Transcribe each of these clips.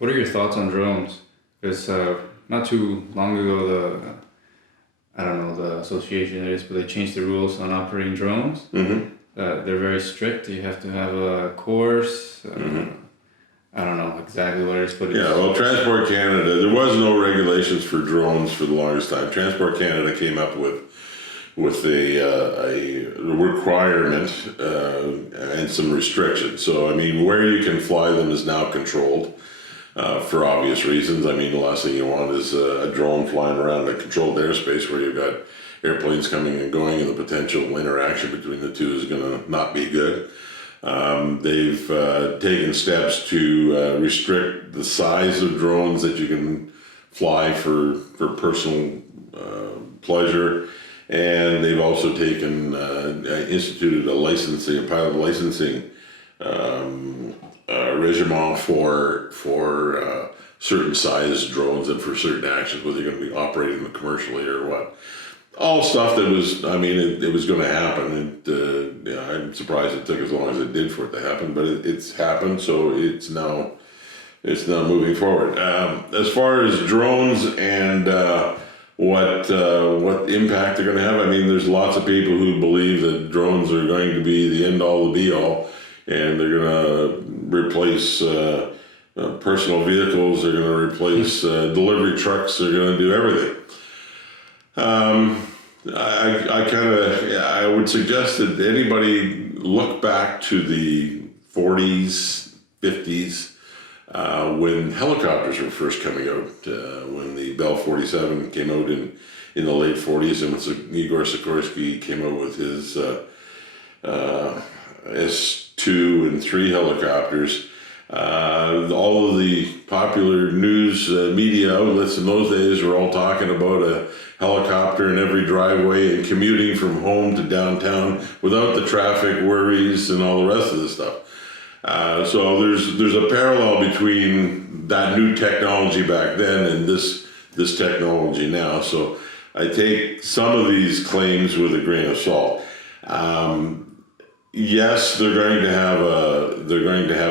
What are your thoughts on drones? Because not too long ago, I don't know the association it is, but they changed the rules on operating drones. Mm-hmm. They're very strict. You have to have a course. I don't know exactly what it is, but Yeah, well, Transport Canada, there was no regulations for drones for the longest time. Transport Canada came up with a requirement and some restrictions. So, I mean, where you can fly them is now controlled for obvious reasons. I mean, the last thing you want is a drone flying around a controlled airspace where you've got airplanes coming and going, and the potential interaction between the two is going to not be good. They've taken steps to restrict the size of drones that you can fly for personal pleasure. And they've also taken, instituted a pilot licensing regime for certain size drones and for certain actions, whether you're going to be operating them commercially or what. All stuff that was, I mean, it was going to happen. I'm surprised it took as long as it did for it to happen, but it's happened, so it's now moving forward. As far as drones and what impact they're going to have. I mean, there's lots of people who believe that drones are going to be the end all, the be all, and they're going to replace personal vehicles. They're going to replace delivery trucks. They're going to do everything. I would suggest that anybody look back to the 40s, 50s. When helicopters were first coming out, when the Bell 47 came out in the late 40s, and when Igor Sikorsky came out with his S2 and 3 helicopters, all of the popular news media outlets in those days were all talking about a helicopter in every driveway and commuting from home to downtown without the traffic worries and all the rest of the stuff. So there's a parallel between that new technology back then and this technology now. So I take some of these claims with a grain of salt. Yes, they're going to have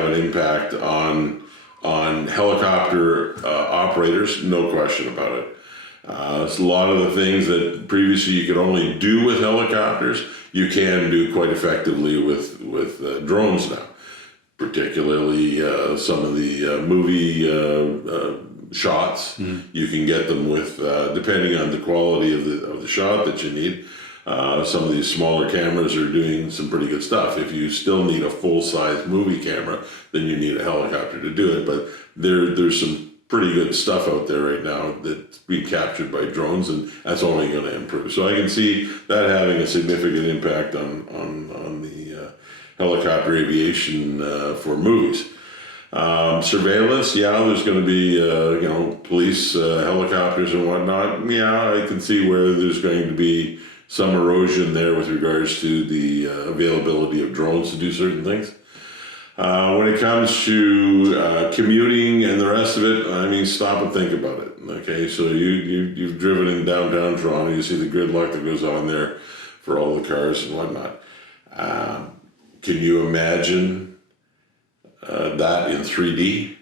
an impact on helicopter operators, no question about it. It's a lot of the things that previously you could only do with helicopters, you can do quite effectively with drones now. Particularly some of the movie shots, you can get them with, depending on the quality of the shot that you need. Some of these smaller cameras are doing some pretty good stuff. If you still need a full-size movie camera, then you need a helicopter to do it. But there's some pretty good stuff out there right now that's being captured by drones, and that's only going to improve. So I can see that having a significant impact on the helicopter aviation for movies. Surveillance, yeah, there's going to be police helicopters and whatnot. Yeah, I can see where there's going to be some erosion there with regards to the availability of drones to do certain things. When it comes to commuting and the rest of it, I mean, stop and think about it. Okay, so you've driven in downtown Toronto, you see the gridlock that goes on there for all the cars and whatnot. Can you imagine that in 3D?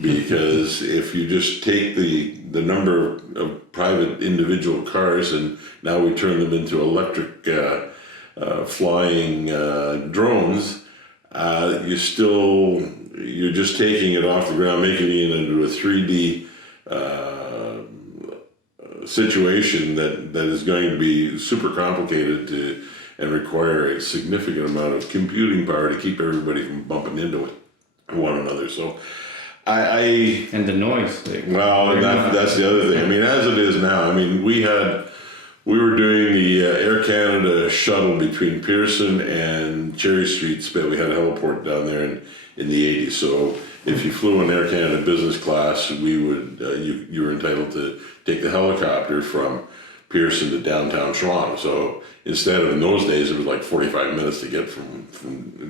Because if you just take the number of private individual cars and now we turn them into electric flying drones, you're just taking it off the ground, making it into a 3D situation that is going to be super complicated and require a significant amount of computing power to keep everybody from bumping into one another. So and the noise. That's the other thing. I mean, as it is now, I mean, we were doing the Air Canada shuttle between Pearson and Cherry Street. We had a heliport down there in the 80s. So if you flew in Air Canada business class, we would you were entitled to take the helicopter from Pearson to downtown Toronto. So instead of in those days, it was like 45 minutes to get from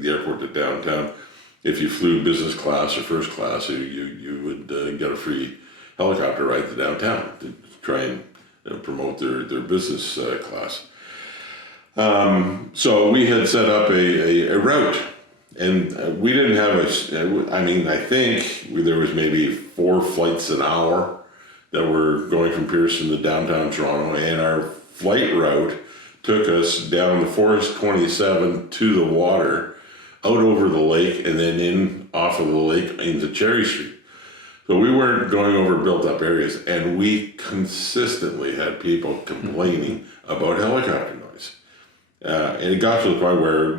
the airport to downtown. If you flew business class or first class, you would get a free helicopter ride to downtown to try and promote their business class. So we had set up a route And we didn't have I mean, I think there was maybe 4 flights an hour that were going from Pearson to downtown Toronto, and our flight route took us down the Forest 27 to the water, out over the lake, and then in off of the lake into Cherry Street. So we weren't going over built up areas, and we consistently had people complaining about helicopter noise. And it got to the point where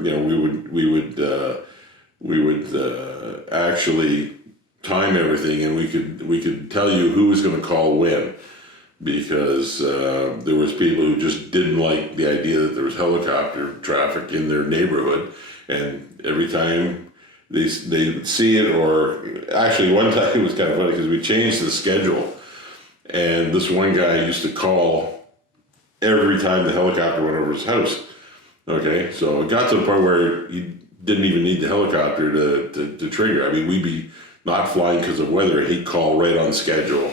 we would actually time everything, and we could tell you who was going to call when, because there was people who just didn't like the idea that there was helicopter traffic in their neighborhood, and every time they see it, or actually one time it was kind of funny because we changed the schedule, and this one guy used to call every time the helicopter went over his house. Okay, so it got to the point where you didn't even need the helicopter to trigger. I mean, we'd be not flying because of weather, he'd call right on schedule.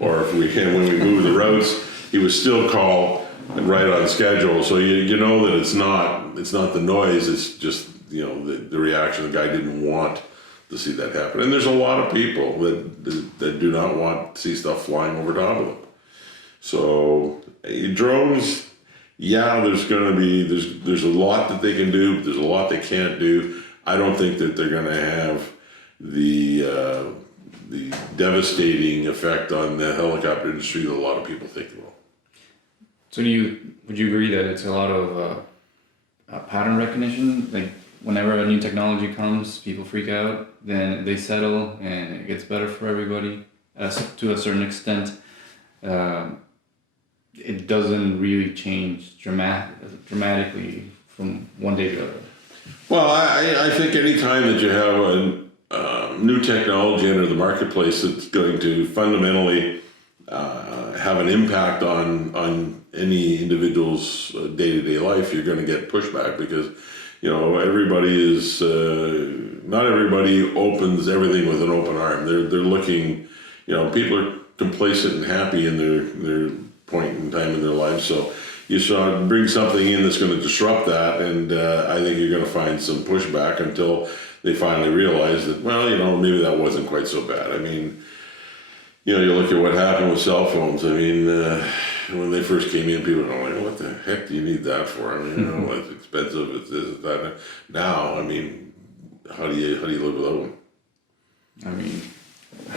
Or if when we moved the routes, he would still call right on schedule. So you know that it's not the noise, it's just the reaction. The guy didn't want to see that happen. And there's a lot of people that do not want to see stuff flying over top of them. So drones, yeah, there's a lot that they can do, but there's a lot they can't do. I don't think that they're going to have the devastating effect on the helicopter industry that a lot of people think it will. So would you agree that it's a lot of pattern recognition? Like whenever a new technology comes, people freak out, then they settle, and it gets better for everybody to a certain extent. It doesn't really change dramatically from one day to the other. Well, I think any time that you have a new technology enter the marketplace, it's going to fundamentally have an impact on any individual's day-to-day life. You're going to get pushback because everybody is not everybody opens everything with an open arm. They're looking. People are complacent and happy in their point in time in their lives. So you bring something in that's going to disrupt that, and I think you're going to find some pushback until they finally realize that, maybe that wasn't quite so bad. I mean, you look at what happened with cell phones. I mean, when they first came in, people were like, what the heck do you need that for? I mean, it's expensive, it's this, it's that. Now, I mean, how do you live without them? I mean,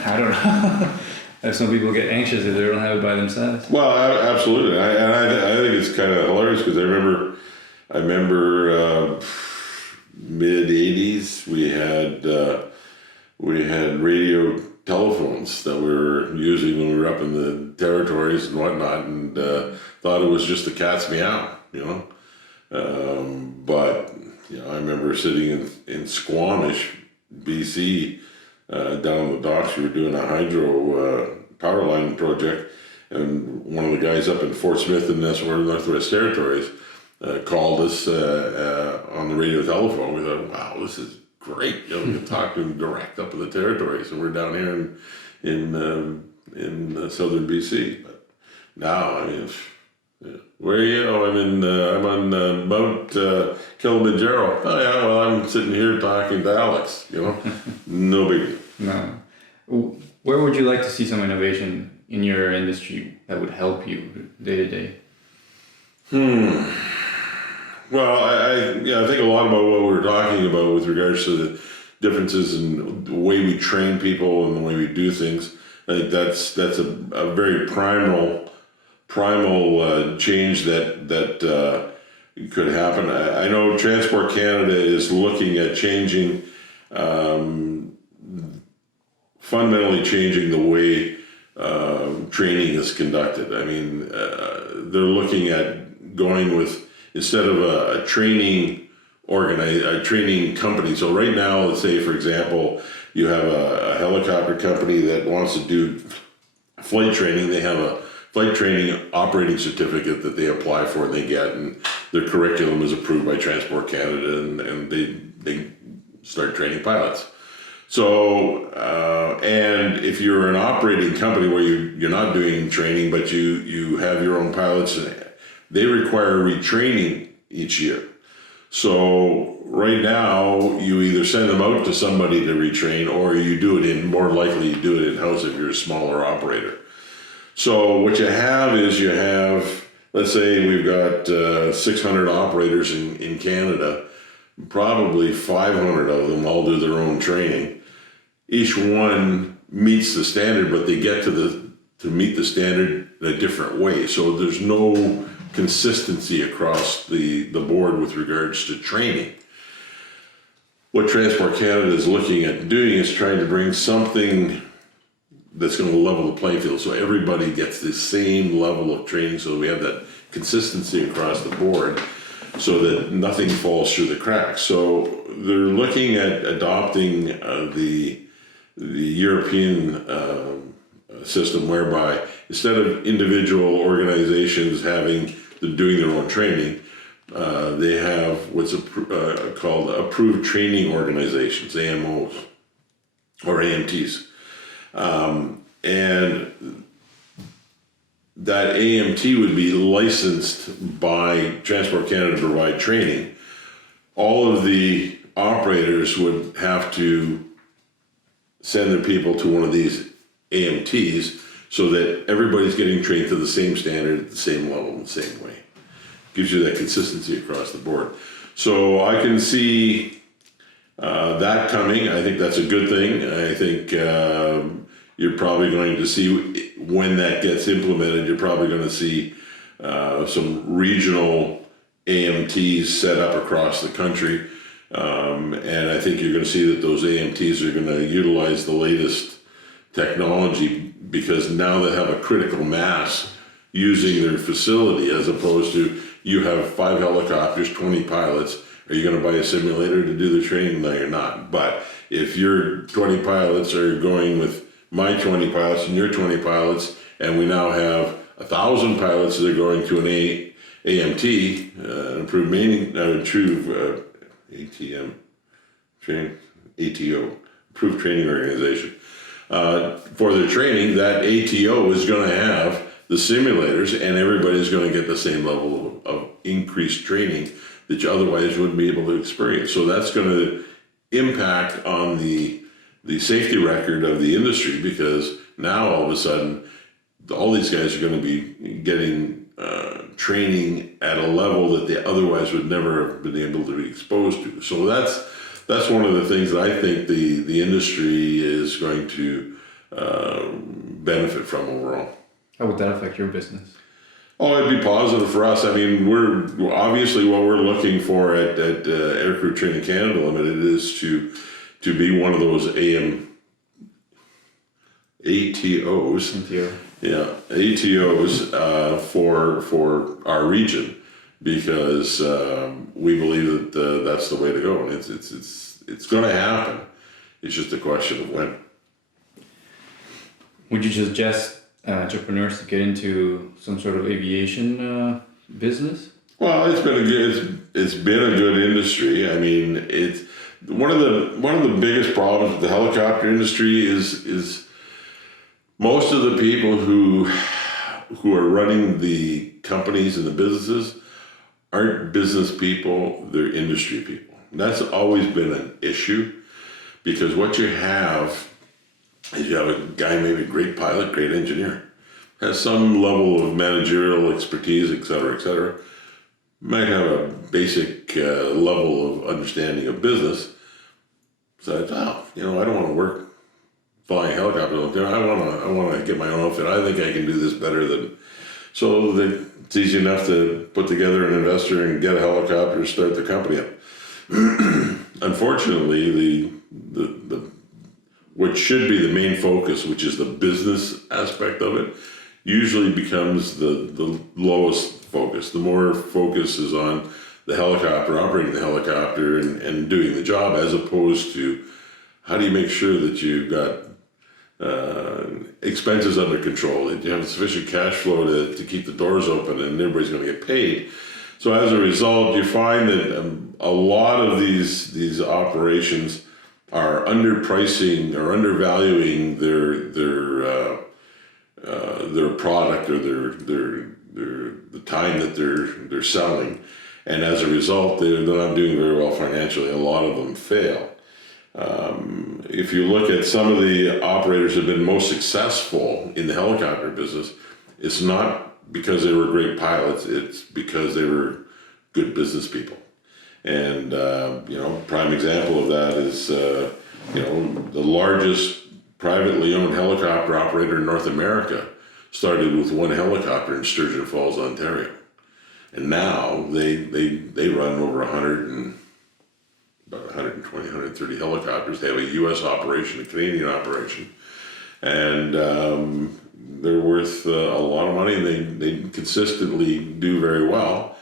I don't know. Some people get anxious if they don't have it by themselves. Well, absolutely. I think it's kind of hilarious because I remember mid '80s we had radio telephones that we were using when we were up in the territories and whatnot, and thought it was just the cat's meow, but I remember sitting in Squamish, BC. Down the docks, we were doing a hydro power line project, and one of the guys up in Fort Smith in the Northwest Territories called us on the radio telephone. We thought, wow, this is great. We can talk to him direct up in the territories, and we're down here in southern BC. But now, I mean, where are you? Oh, I'm on Mount Kilimanjaro. Oh yeah, well, I'm sitting here talking to Alex. No big deal. No. Where would you like to see some innovation in your industry that would help you day to day? Well, I think a lot about what we were talking about with regards to the differences in the way we train people and the way we do things. I think that's a very primal change that could happen. I know Transport Canada is looking at changing, fundamentally changing the way training is conducted. I mean, they're looking at going with, instead of a training company. So right now, let's say, for example, you have a helicopter company that wants to do flight training. They have a flight training operating certificate that they apply for and they get, and their curriculum is approved by Transport Canada, and they start training pilots. So, and if you're an operating company where you're not doing training, but you have your own pilots, they require retraining each year. So right now, you either send them out to somebody to retrain, or you do it more likely you do it in-house if you're a smaller operator. So what you have is let's say we've got 600 operators in Canada, probably 500 of them all do their own training. Each one meets the standard, but they get to meet the standard in a different way. So there's no consistency across the board with regards to training. What Transport Canada is looking at doing is trying to bring something that's going to level the playing field, so everybody gets the same level of training, so we have that consistency across the board, so that nothing falls through the cracks. So they're looking at adopting the European system, whereby instead of individual organizations doing their own training, they have what's called approved training organizations, AMOs or AMTs. And that AMT would be licensed by Transport Canada to provide training. All of the operators would have to send their people to one of these AMTs so that everybody's getting trained to the same standard at the same level in the same way. Gives you that consistency across the board. So I can see that coming. I think that's a good thing. I think you're probably going to see, when that gets implemented, you're probably going to see some regional AMTs set up across the country. And I think you're going to see that those AMTs are going to utilize the latest technology, because now they have a critical mass using their facility, as opposed to you have 5 helicopters, 20 pilots. Are you going to buy a simulator to do the training? No, you're not. But if your 20 pilots are going with my 20 pilots and your 20 pilots, and we now have 1,000 pilots that are going to an AMT, approved ATM, ATO, approved training organization, for their training, that ATO is going to have the simulators, and everybody's going to get the same level of increased training that you otherwise wouldn't be able to experience. So that's going to impact on the safety record of the industry, because now all of a sudden all these guys are going to be getting training at a level that they otherwise would never have been able to be exposed to. So that's one of the things that I think the industry is going to benefit from overall. How would that affect your business? Oh, it'd be positive for us. I mean, we're obviously what we're looking for at Aircrew Training Canada Limited is to be one of those ATOs. ATO. Yeah, ATOs for our region, because we believe that that's the way to go, and it's going to happen. It's just a question of when. Would you suggest entrepreneurs to get into some sort of aviation business? Well, it's been a good industry. I mean, it's one of the biggest problems with the helicopter industry is most of the people who are running the companies and the businesses aren't business people, they're industry people. And that's always been an issue, because what you have is you have a guy, maybe a great pilot, great engineer, has some level of managerial expertise, et cetera, might have a basic level of understanding of business. So I don't want to work flying helicopters. I want to get my own outfit. I think I can do this better than. So it's easy enough to put together an investor and get a helicopter and start the company up. Unfortunately, the what should be the main focus, which is the business aspect of it, usually becomes the lowest focus. The more focus is on the helicopter, operating the helicopter and doing the job, as opposed to how do you make sure that you've got expenses under control, that you have sufficient cash flow to keep the doors open and everybody's going to get paid. So as a result, you find that a lot of these operations are underpricing or undervaluing their product or the time that they're selling, And as a result, they're not doing very well financially. A lot of them fail. If you look at some of the operators that have been most successful in the helicopter business, it's not because they were great pilots, it's because they were good business people. And, prime example of that is, the largest privately owned helicopter operator in North America started with one helicopter in Sturgeon Falls, Ontario. And now they run over 120, 130 helicopters. They have a U.S. operation, a Canadian operation. And they're worth a lot of money, and they consistently do very well.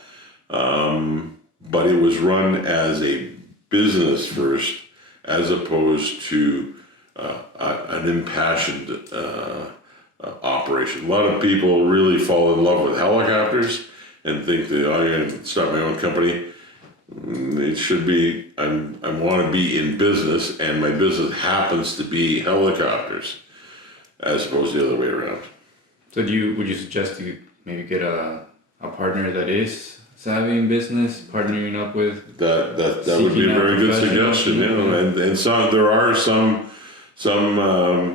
But it was run as a business first, as opposed to an impassioned operation. A lot of people really fall in love with helicopters and think that I'm going to start my own company. It should be, I want to be in business, and my business happens to be helicopters, as opposed to the other way around. So would you suggest you maybe get a partner that is savvy in business, partnering up with? That would be a very good suggestion, and there are some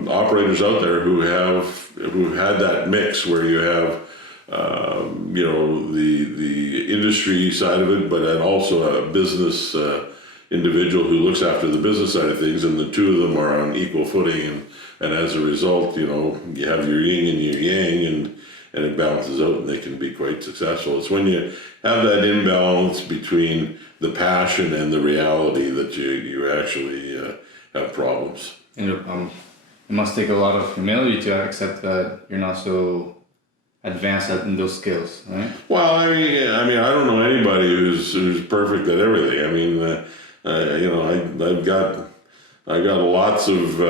operators out there who had that mix where you have the industry side of it, but then also a business individual who looks after the business side of things, and the two of them are on equal footing, and as a result, you have your yin and your yang, and it balances out, and they can be quite successful. It's when you have that imbalance between the passion and the reality that you actually have problems. And it must take a lot of humility to accept that you're not so advanced in those skills, right? Well, I mean, I don't know anybody who's perfect at everything. I mean, I've got lots of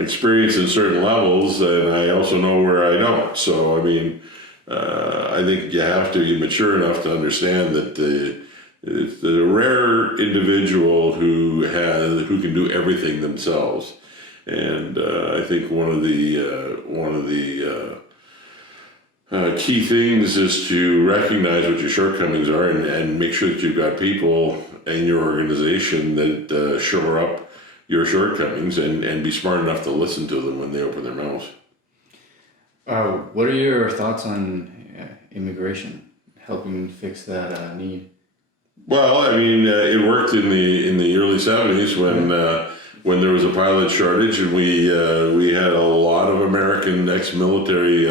experience in certain levels, and I also know where I don't. So, I mean, I think you have to be mature enough to understand that it's a rare individual who can do everything themselves. And I think one of the key things is to recognize what your shortcomings are, and make sure that you've got people in your organization that shore up your shortcomings, and be smart enough to listen to them when they open their mouths. What are your thoughts on immigration, helping fix that need? Well, I mean, it worked in the early 70s when there was a pilot shortage, and we had a lot of American ex-military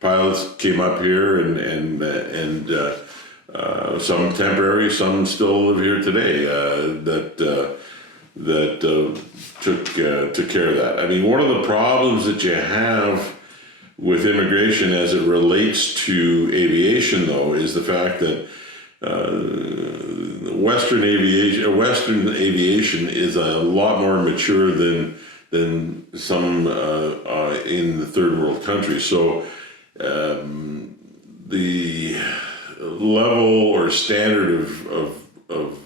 pilots came up here, and some temporary, some still live here today that took care of that. I mean, one of the problems that you have with immigration as it relates to aviation, though, is the fact that Western aviation is a lot more mature than some in the third world countries. So the level or standard of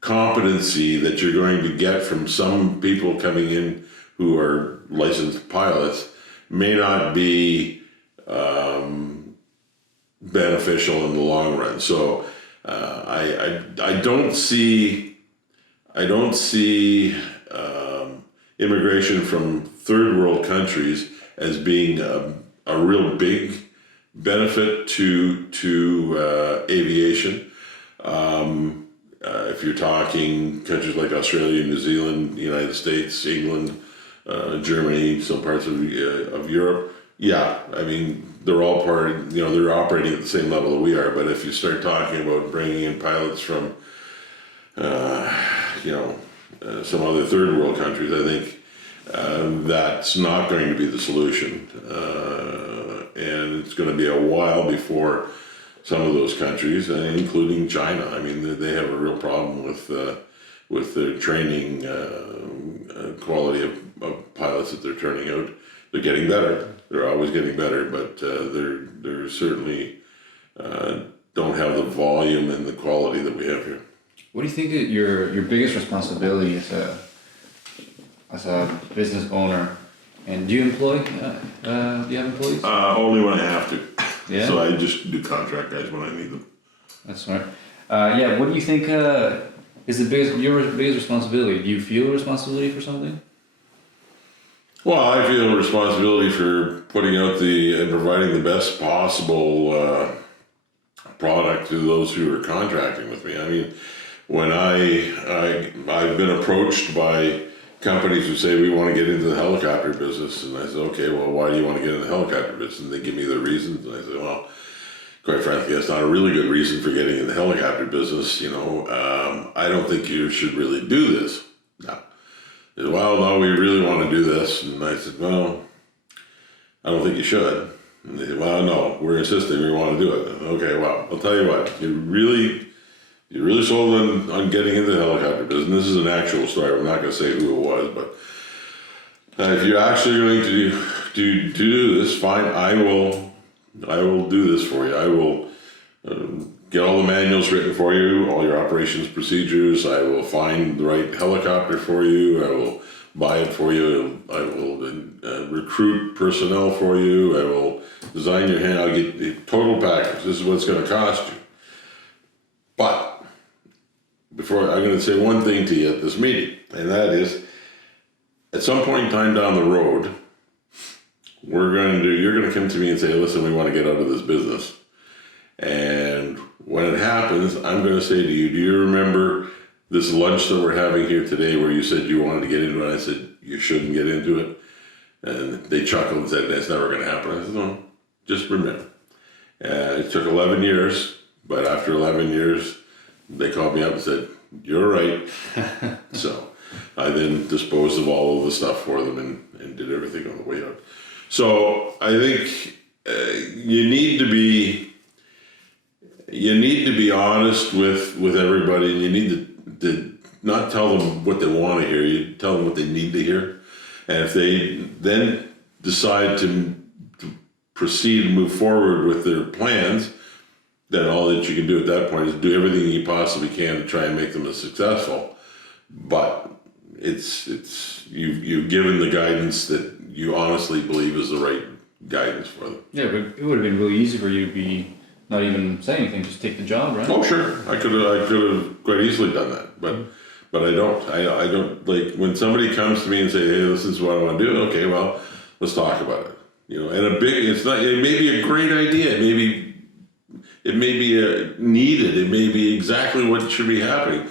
competency that you're going to get from some people coming in who are licensed pilots may not be beneficial in the long run. So I don't see immigration from third world countries as being a real big benefit to aviation. If you're talking countries like Australia, New Zealand, United States, England, Germany, some parts of Europe, yeah, I mean, they're all they're operating at the same level that we are. But if you start talking about bringing in pilots from, some other third world countries, I think that's not going to be the solution. And it's going to be a while before some of those countries, including China. I mean, they have a real problem with the training quality of pilots that they're turning out. They're getting better. They're always getting better, but they're certainly don't have the volume and the quality that we have here. What do you think that your biggest responsibility as a business owner? And do you employ? Do you have employees? Only when I have to. Yeah. So I just do contract guys when I need them. That's smart. Yeah, what do you think is your biggest responsibility? Do you feel a responsibility for something? Well, I feel a responsibility for putting out and providing the best possible product to those who are contracting with me. I mean, when I've been approached by companies who say we want to get into the helicopter business, and I said, okay, well, why do you want to get into the helicopter business? And they give me the reasons, and I said, well, quite frankly, that's not a really good reason for getting in the helicopter business. I don't think you should really do this. No. They said, well, no, we really want to do this. And I said, well, I don't think you should. And they said, well, no, we're insisting we want to do it. Okay, well, I'll tell you what, you're really sold on getting into the helicopter business. This is an actual story. I'm not going to say who it was, but if you're actually going to do this, fine, I will do this for you. I will get all the manuals written for you, all your operations procedures. I will find the right helicopter for you. I will buy it for you. I will recruit personnel for you. I will design your hand. I'll get the total package. This is what it's going to cost you. But before, I'm going to say one thing to you at this meeting, and that is, at some point in time down the road, you're going to come to me and say, listen, we want to get out of this business. And when it happens, I'm going to say to you, do you remember this lunch that we're having here today where you said you wanted to get into it? I said, you shouldn't get into it. And they chuckled and said, that's never going to happen. I said, no, just remember. It took 11 years, but after 11 years, they called me up and said, you're right. So I then disposed of all of the stuff for them and did everything on the way out. So I think you need to be honest with everybody, and you need to not tell them what they want to hear. You tell them what they need to hear, and if they then decide to proceed and move forward with their plans, then all that you can do at that point is do everything you possibly can to try and make them as successful. But you've given the guidance that you honestly believe is the right guidance for them. Yeah, but it would have been really easy for you to be not even say anything, just take the job, right? Oh, sure. I could have quite easily done that, but I don't. I don't, like, when somebody comes to me and say, hey, this is what I want to do. Okay, well, let's talk about it. And it may be a great idea. It may be needed. It may be exactly what should be happening.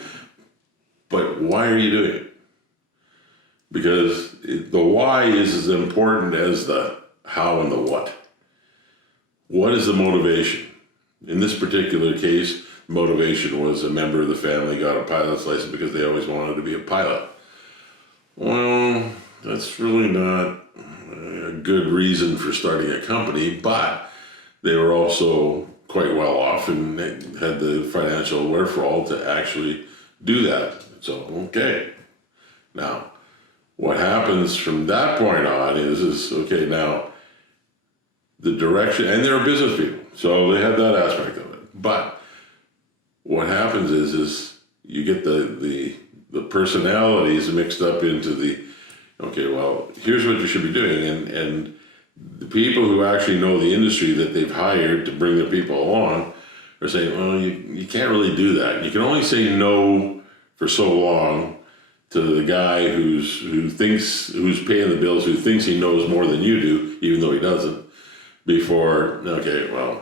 But why are you doing it? Because the why is as important as the how and the what. What is the motivation? In this particular case, motivation was a member of the family got a pilot's license because they always wanted to be a pilot. Well, that's really not a good reason for starting a company, but they were also quite well off and had the financial wherewithal to actually do that. So, okay. Now, what happens from that point on is okay, now the direction, and they're business people, so they have that aspect of it. But what happens is you get the personalities mixed up into the, okay, well, here's what you should be doing, and the people who actually know the industry that they've hired to bring their people along are saying, well, you can't really do that. You can only say no for so long to the guy who's paying the bills, who thinks he knows more than you do, even though he doesn't, before, okay, well,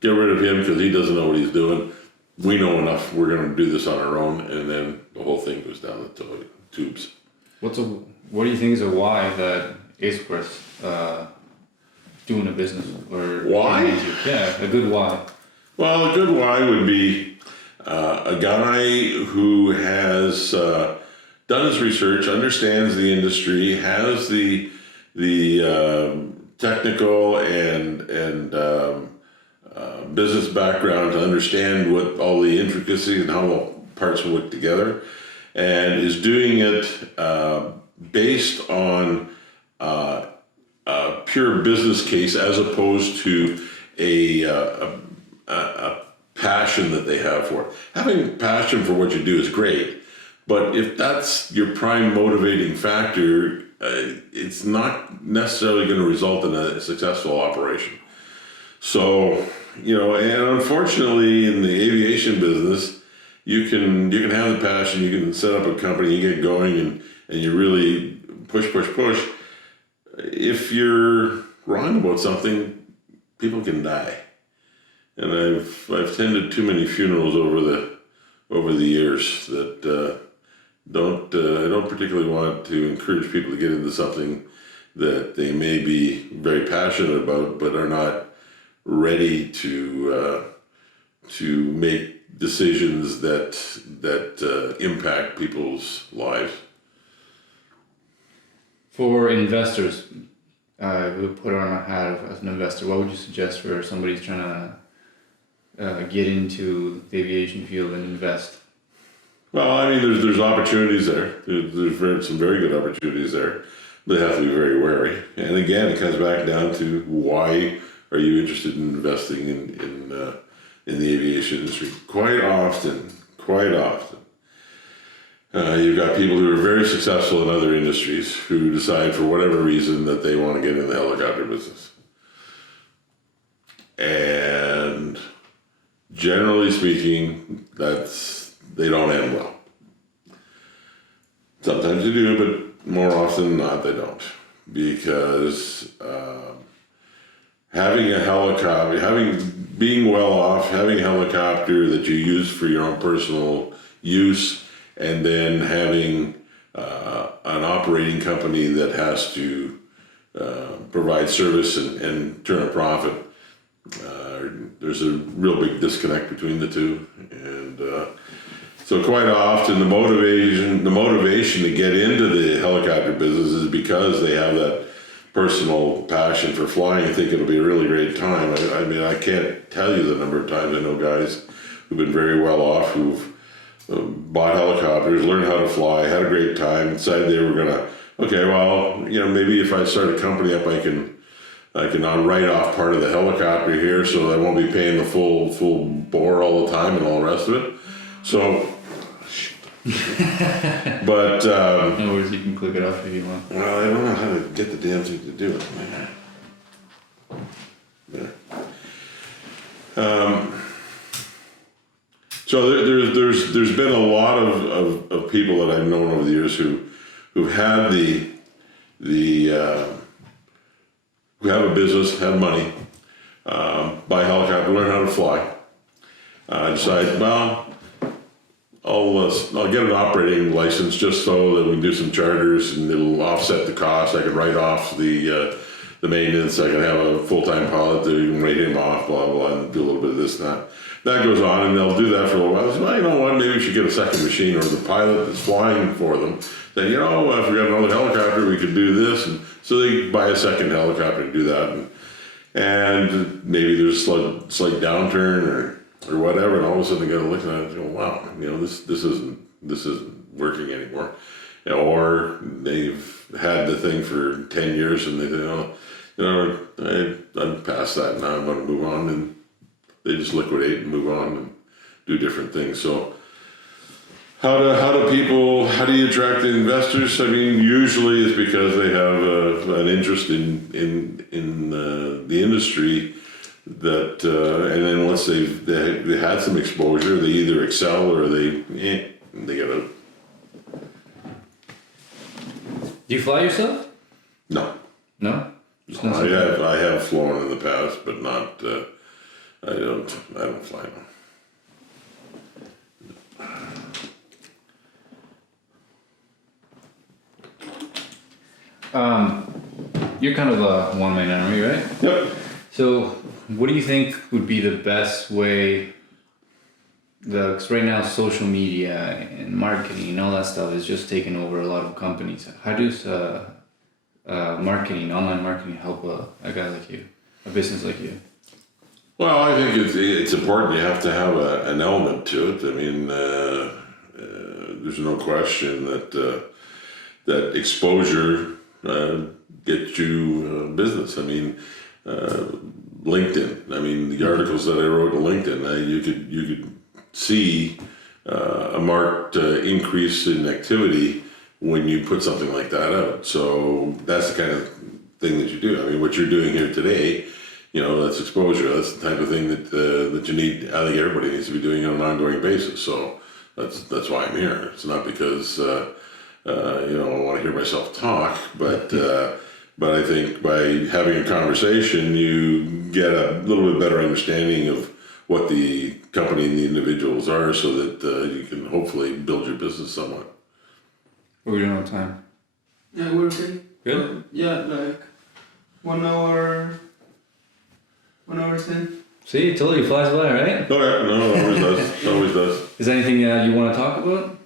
get rid of him because he doesn't know what he's doing. We know enough. We're going to do this on our own, and then the whole thing goes down the tubes. What do you think is a why that is worth doing a business? Or why? Yeah, a good why. Well, a good why would be a guy who has done his research, understands the industry, has the technical and business background to understand what all the intricacies and how the parts work together, and is doing it based on a pure business case as opposed to a passion that they have for it. Having passion for what you do is great, but if that's your prime motivating factor, it's not necessarily going to result in a successful operation. So, and unfortunately in the aviation business, you can have the passion, you can set up a company, you get going and you really push. If you're wrong about something, people can die. And I've attended too many funerals over the years that I don't particularly want to encourage people to get into something that they may be very passionate about, but are not ready to make decisions that impact people's lives. For investors, who put on a hat as an investor, what would you suggest for somebody who's trying to get into the aviation field and invest? Well, I mean, there's opportunities there. There's some very good opportunities there. They have to be very wary. And again, it comes back down to why are you interested in investing in the aviation industry? Quite often, you've got people who are very successful in other industries who decide for whatever reason that they want to get in the helicopter business. And generally speaking, they don't end well. Sometimes they do, but more often than not, they don't. Because having a helicopter, being well off, having a helicopter that you use for your own personal use, and then having an operating company that has to provide service and turn a profit, there's a real big disconnect between the two. And so quite often the motivation to get into the helicopter business is because they have that personal passion for flying and think it'll be a really great time. I mean, I can't tell you the number of times I know guys who've been very well off, who've bought helicopters, learned how to fly, had a great time, decided they were gonna, okay, well, maybe if I start a company up, I can write off part of the helicopter here, so I won't be paying the full bore all the time and all the rest of it. So, but No worries, you can click it off if you want. well, I don't know how to get the damn thing to do it. Yeah. So there's been a lot of people that I've known over the years who've had who have a business, have money, buy a helicopter, learn how to fly, decide, well, I'll get an operating license just so that we can do some charters and it'll offset the cost. I can write off the maintenance. I can have a full-time pilot that you can rate him off, blah, blah, and do a little bit of this and that. That goes on, and they'll do that for a little while. They say, well, you know what, maybe we should get a second machine, or the pilot that's flying for them. Then, if we got another helicopter, we could do this. And so they buy a second helicopter and do that. And maybe there's a slight downturn or whatever, and all of a sudden they get looking at it and go, wow, this isn't working anymore. Or they've had the thing for 10 years and they say, I'm past that now, I'm going to move on, and they just liquidate and move on and do different things. So how do you attract the investors? I mean, usually it's because they have an interest in the industry that, and then once they had some exposure, they either excel or they get out. Do you fly yourself? No. No? I have flown in the past, but not. I don't fly now. You're kind of a one-man army, right? Yep. So, what do you think would be the best way? Because right now, social media and marketing and all that stuff is just taking over a lot of companies. How does marketing, online marketing, help a guy like you, a business like you? Well, I think it's important. You have to have an element to it. I mean, there's no question that exposure gets you business. I mean, LinkedIn. I mean, the articles that I wrote on LinkedIn, you could see a marked increase in activity when you put something like that out. So that's the kind of thing that you do. I mean, what you're doing here today that's exposure. That's the type of thing that you need. I think everybody needs to be doing on an ongoing basis. So that's why I'm here. It's not because I want to hear myself talk, but I think by having a conversation, you get a little bit better understanding of what the company and the individuals are, so that you can hopefully build your business somewhat. What are we doing on time? Yeah, we're okay. Good? Like 1 hour, 10. See, I told you, it flies by, right? Oh yeah, no, it always does. It always does. Is there anything you want to talk about?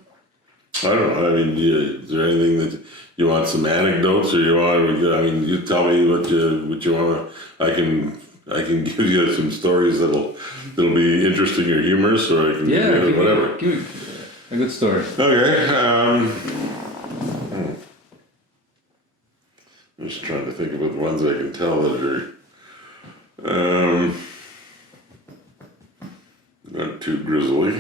I don't know. I mean, is there anything that you want, some anecdotes, or you want? I mean, you tell me what you want. I can give you some stories that'll be interesting or humorous, or I can give you whatever. Give me a good story. Okay. I'm just trying to think about the ones I can tell that are not too grisly.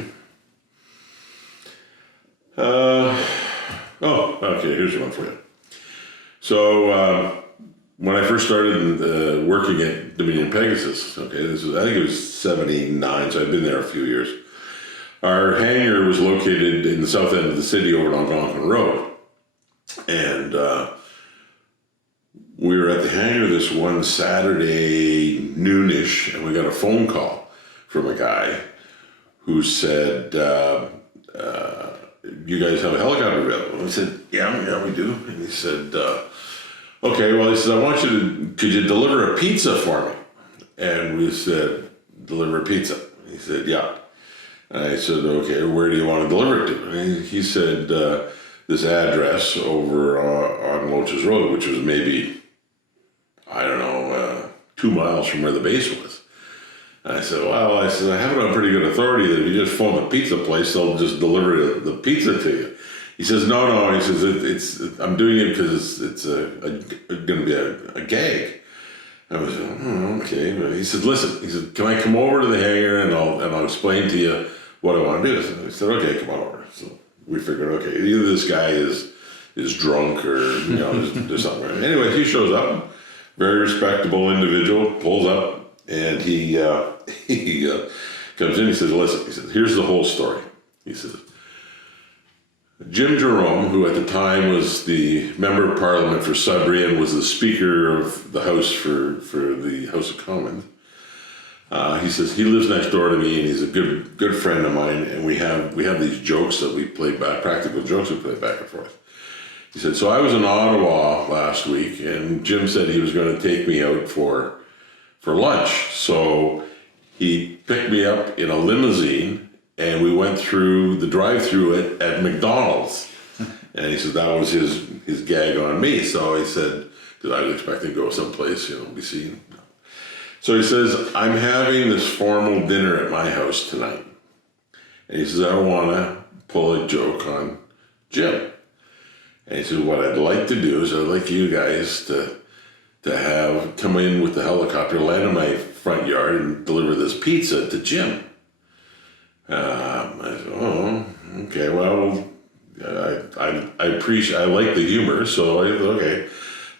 Okay, here's one for you. So, when I first started working at Dominion Pegasus, I think it was 79, so I've been there a few years. Our hangar was located in the south end of the city over on Algonquin Road. And we were at the hangar this one Saturday noonish, and we got a phone call from a guy who said, you guys have a helicopter available? And I said, yeah, we do. And he said, okay, well, he says, could you deliver a pizza for me? And we said, deliver a pizza. He said, yeah. And I said, okay, where do you want to deliver it to? And he said, this address over on Loach's Road, which was maybe, 2 miles from where the base was. And I said, I have it on pretty good authority that if you just phone the pizza place, they'll just deliver the pizza to you. He says, no. He says, I'm doing it because it's going to be a gag. I was okay. But he said, listen. He said, can I come over to the hangar and I'll explain to you what I want to do? So I said, okay, come on over. So we figured, okay, either this guy is drunk or there's something wrong. Anyway, he shows up, very respectable individual, pulls up, and he comes in. He says, listen. He says, here's the whole story. He says, Jim Jerome, who at the time was the Member of Parliament for Sudbury and was the Speaker of the House for the House of Commons, he says he lives next door to me and he's a good friend of mine, and we have these jokes that we play back, practical jokes we play back and forth. He said, so I was in Ottawa last week, and Jim said he was going to take me out for lunch. So he picked me up in a limousine, and we went through the drive-through at McDonald's. And he said that was his gag on me. So he said, because I was expecting to go someplace, be seen. So he says, I'm having this formal dinner at my house tonight. And he says, I want to pull a joke on Jim. And he said, what I'd like to do is I'd like you guys to have come in with the helicopter, land in my front yard, and deliver this pizza to Jim. I said, oh, okay, well, I appreciate, I like the humor, so I said, okay,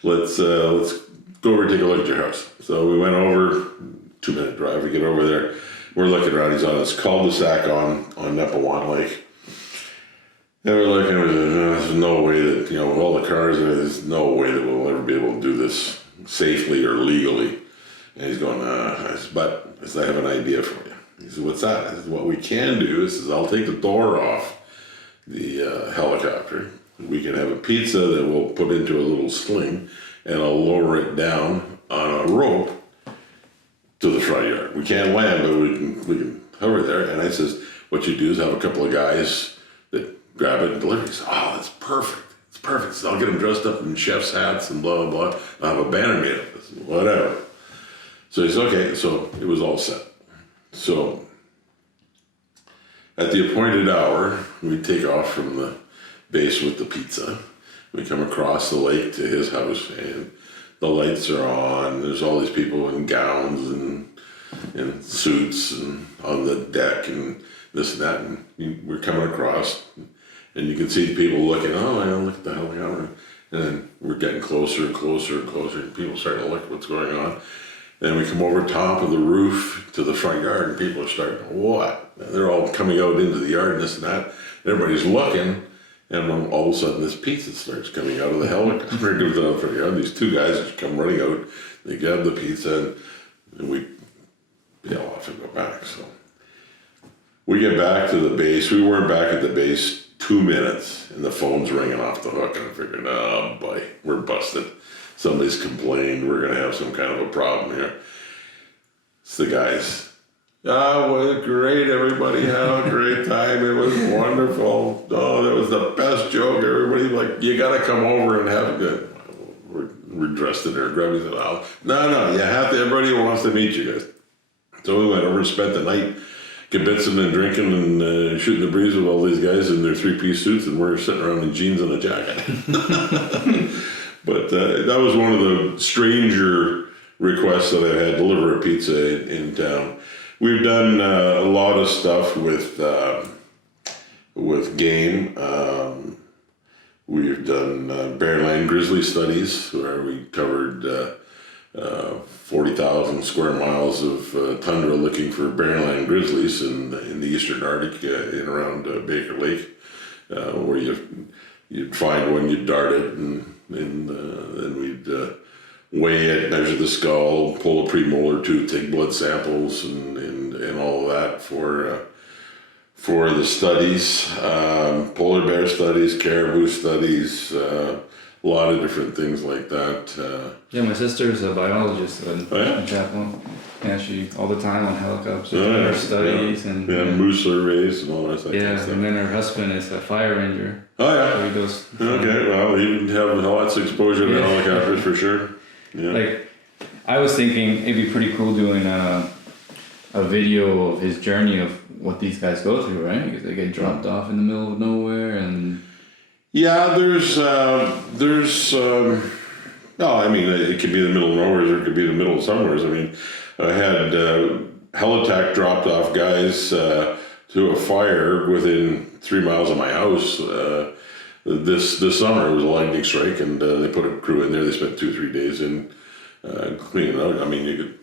let's go over and take a look at your house. So we went over, 2-minute drive, we get over there, we're looking around, he's on this cul-de-sac on Nepawan Lake. And we're looking, there's no way that, with all the cars, there's no way that we'll ever be able to do this safely or legally. And he's going, I said, I have an idea for you. He said, what's that? I said, what we can do is I'll take the door off the helicopter. We can have a pizza that we'll put into a little sling, and I'll lower it down on a rope to the front yard. We can't land, but we can hover there. And I says, what you do is have a couple of guys that grab it and deliver it. He said, oh, that's perfect. It's perfect. So I'll get them dressed up in chef's hats and blah, blah, blah. I'll have a banner made up. I said, whatever. So he said, okay. So it was all set. So at the appointed hour, we take off from the base with the pizza. We come across the lake to his house, and the lights are on. There's all these people in gowns and suits and on the deck and this and that. And we're coming across, and you can see people looking, look at the helicopter. And then we're getting closer and closer and closer, and people start to look at what's going on. Then we come over top of the roof to the front yard, and people are starting, what? And they're all coming out into the yard and this and that. Everybody's looking, and then all of a sudden this pizza starts coming out of the helicopter. It goes out the front yard. These two guys just come running out. They grab the pizza, and we bail off and go back. So we get back to the base. We weren't back at the base 2 minutes, and the phone's ringing off the hook, and I'm figuring, oh boy, we're busted. Somebody's complained, we're gonna have some kind of a problem here. It's the guys. Ah, well, great, everybody had a great time, it was wonderful. Oh, that was the best joke, everybody, like, you gotta come over and have a good. We're dressed in our grubbies and all. No, you have to, everybody wants to meet you guys. So we went over and spent the night kibitzing and drinking and shooting the breeze with all these guys in their 3-piece suits, and we're sitting around in jeans and a jacket. But that was one of the stranger requests that I've had, deliver a pizza in town. We've done a lot of stuff with game. We've done bearland grizzly studies where we covered 40,000 square miles of tundra looking for bearland grizzlies in the eastern Arctic in around Baker Lake, where you'd find one, you'd dart it, and then we'd weigh it, measure the skull, pull a premolar tooth, take blood samples, and all of that for the studies, polar bear studies, caribou studies, a lot of different things like that. Yeah, my sister's a biologist in Chapel. Yeah, she all the time on helicopters, her studies and moose surveys and all that stuff. Yeah, and then her husband is a fire ranger. Oh yeah. So he goes. Okay, well, he would have lots of exposure to helicopters for sure. Yeah. Like, I was thinking it'd be pretty cool doing a video of his journey of what these guys go through, right? Because they get dropped off in the middle of nowhere and. Yeah, there's no, I mean, it could be the middle of nowhere or it could be the middle of somewhere. I mean, I had helitack dropped off guys to a fire within 3 miles of my house. This summer it was a lightning strike, and they put a crew in there. They spent 2-3 days in cleaning out. I mean, you could,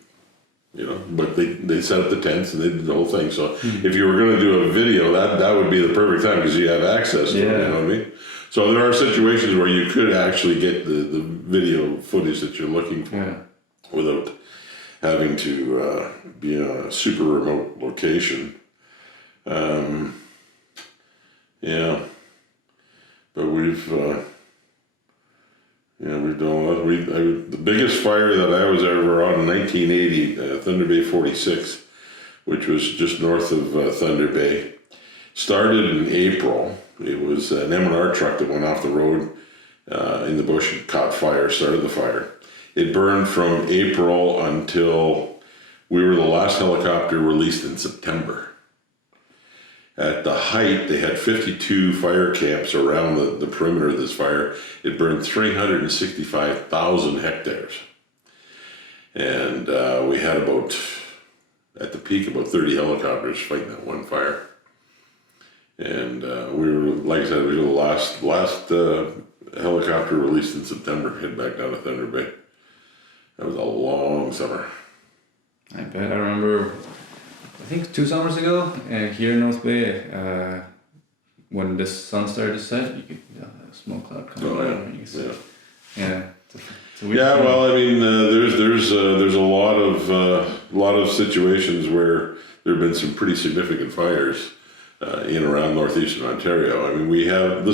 but they set up the tents and they did the whole thing. So if you were going to do a video, that would be the perfect time because you have access to it. You know what I mean? So there are situations where you could actually get the video footage that you're looking for without having to be on a super remote location. But we've done a lot. The biggest fire that I was ever on in 1980, Thunder Bay 46, which was just north of Thunder Bay, started in April. It was an M&R truck that went off the road in the bush and caught fire, started the fire. It burned from April until we were the last helicopter released in September. At the height, they had 52 fire camps around the perimeter of this fire. It burned 365,000 hectares. And we had at the peak, about 30 helicopters fighting that one fire. And we were, like I said, we were the last helicopter released in September, head back down to Thunder Bay. That was a long summer. I bet. I remember, I think 2 summers ago, here in North Bay, when the sun started to set, you could a smoke cloud coming down. Well, I mean, there's a lot of situations where there have been some pretty significant fires in around northeastern Ontario. I mean, we have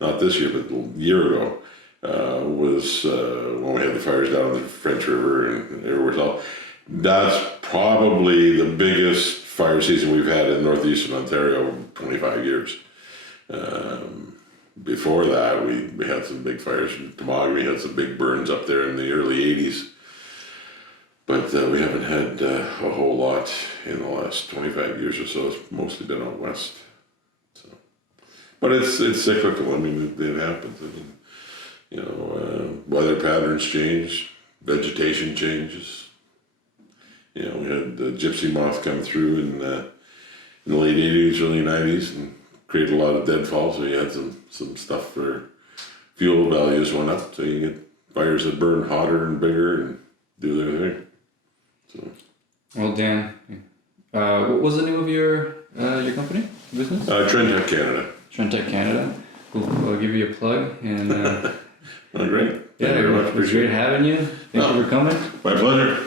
not this year, but a year ago, was when we had the fires down the French River and everywhere else. That's probably the biggest fire season we've had in northeastern Ontario in 25 years. Before that, we had some big fires in Tamagami. We had some big burns up there in the early 80s. But we haven't had a whole lot in the last 25 years or so. It's mostly been out west. So, but it's cyclical. I mean, it happens. I mean, weather patterns change, vegetation changes. We had the gypsy moth come through in the late 80s, early 90s, and created a lot of deadfall. So you had some stuff where fuel values went up. So you get fires that burn hotter and bigger and do their thing. So Well, Dan, what was the name of your company, business? Trend Tec Canada. Trend Tec Canada. We'll give you a plug, and Oh, great. yeah, Thank you very much. it was great having you. Thank you for coming. My pleasure.